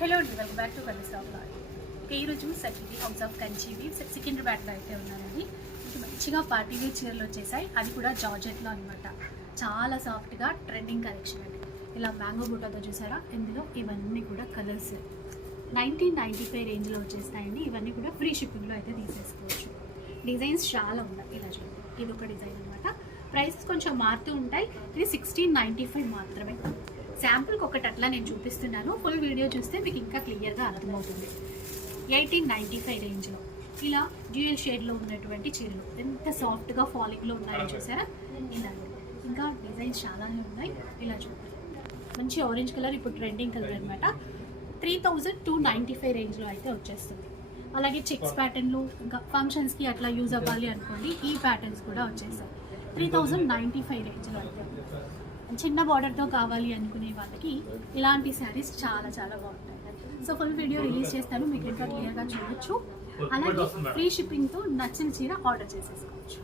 Hello అండి, welcome back to కల్లిస్టాప్ blog. ఈరోజు సఖిది house of కంచీవి సికింద్రాబాద్లో అయితే ఉన్నానండి. ఇది మంచిగా పార్టీ వేర్ చీరలు వచ్చేసాయి, అది కూడా జార్జెట్లో అనమాట. చాలా సాఫ్ట్గా ట్రెండింగ్ కలెక్షన్ అండి. ఇలా మ్యాంగో బూటాతో చూసారా, ఇందులో ఇవన్నీ కూడా కలర్స్ 1995 రేంజ్లో వచ్చేస్తాయండి. ఇవన్నీ కూడా ఫ్రీ షిప్పింగ్లో అయితే తీసేసుకోవచ్చు. డిజైన్స్ చాలా ఉన్నాయి. ఇలా చూడండి, ఇది ఒక డిజైన్ అనమాట. ప్రైసెస్ కొంచెం మారుతూ ఉంటాయి. ఇది 1695 మాత్రమే. శాంపుల్కి ఒకటి అట్లా నేను చూపిస్తున్నాను. ఫుల్ వీడియో చూస్తే మీకు ఇంకా క్లియర్గా అర్థమవుతుంది. 1895 రేంజ్లో ఇలా డ్యూయల్ షేడ్లో ఉన్నటువంటి చీరలు ఎంత సాఫ్ట్గా ఫాలింగ్లో ఉన్నాయో చూసారా. ఇలా ఇంకా డిజైన్స్ చాలానే ఉన్నాయి. ఇలా చూడండి, మంచి ఆరెంజ్ కలర్ ఇప్పుడు ట్రెండింగ్ కలర్ అనమాట. 3295 రేంజ్లో అయితే వచ్చేస్తుంది. అలాగే చెక్స్ ప్యాటర్న్లు ఇంకా ఫంక్షన్స్కి అట్లా యూజ్ అవ్వాలి అనుకోండి, ఈ ప్యాటర్న్స్ కూడా వచ్చేస్తాయి. 3095 రేంజ్లో అయితే చిన్న బార్డర్తో కావాలి అనుకునే వాళ్ళకి ఇలాంటి శారీస్ చాలా చాలా బాగుంటాయి. సో ఫుల్ వీడియో రిలీజ్ చేస్తాను, మీకు ఇంకా క్లియర్గా చూడొచ్చు. అలాగే ఫ్రీ షిప్పింగ్తో నచ్చిన చీర ఆర్డర్ చేసేసుకోవచ్చు.